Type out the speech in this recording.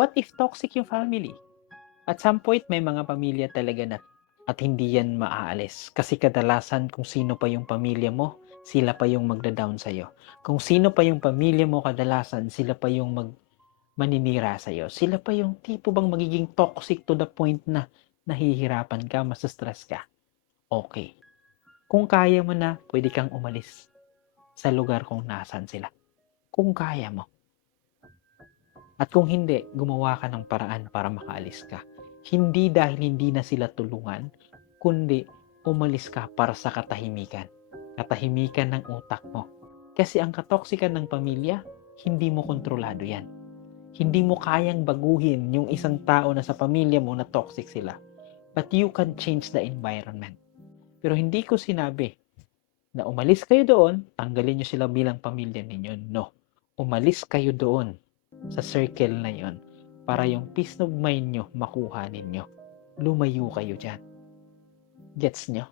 what if toxic yung family? At some point, may mga pamilya talaga na at hindi yan maaalis. Kasi kadalasan kung sino pa yung pamilya mo, sila pa yung magda-down sa'yo. Kung sino pa yung pamilya mo, kadalasan sila pa yung maninira sa'yo. Sila pa yung tipo bang magiging toxic to the point na nahihirapan ka, stress ka. Okay. Kung kaya mo na, pwede kang umalis sa lugar kung nasan sila. Kung kaya mo. At kung hindi, gumawa ka ng paraan para makaalis ka. Hindi dahil hindi na sila tulungan, kundi umalis ka para sa katahimikan. Katahimikan ng utak mo. Kasi ang katoksikan ng pamilya, hindi mo kontrolado yan. Hindi mo kayang baguhin yung isang tao na sa pamilya mo na toxic sila. But you can change the environment. Pero hindi ko sinabi na umalis kayo doon, tanggalin nyo sila bilang pamilya ninyo. No. Umalis kayo doon sa circle na yon para yung peace of mind nyo makuha ninyo. Lumayo kayo dyan. Gets nyo?